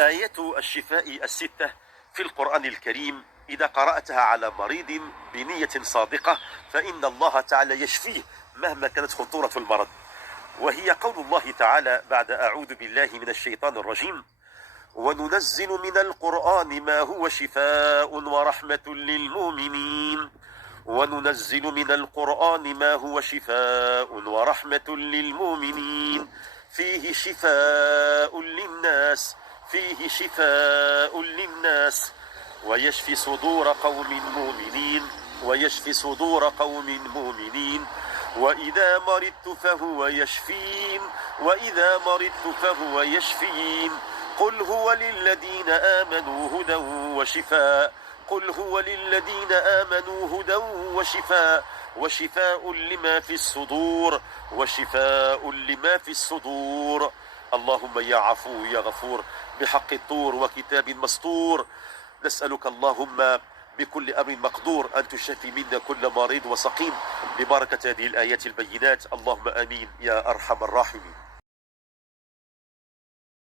آيات الشفاء الستة في القرآن الكريم إذا قرأتها على مريض بنية صادقة فإن الله تعالى يشفيه مهما كانت خطورة المرض. وهي قول الله تعالى بعد أعوذ بالله من الشيطان الرجيم: وننزل من القرآن ما هو شفاء ورحمة للمؤمنين. وننزل من القرآن ما هو شفاء ورحمة للمؤمنين فيه شفاء للناس ويشفي صدور قوم مؤمنين وإذا مرضت فهو يشفين قل هو للذين آمنوا هدى وشفاء لما في الصدور. اللهم يا عفو يا غفور بحق الطور وكتاب مسطور، نسألك اللهم بكل أمر مقدور أن تشفي منا كل مريض وسقيم ببركة هذه الآيات البينات. اللهم آمين يا أرحم الراحمين.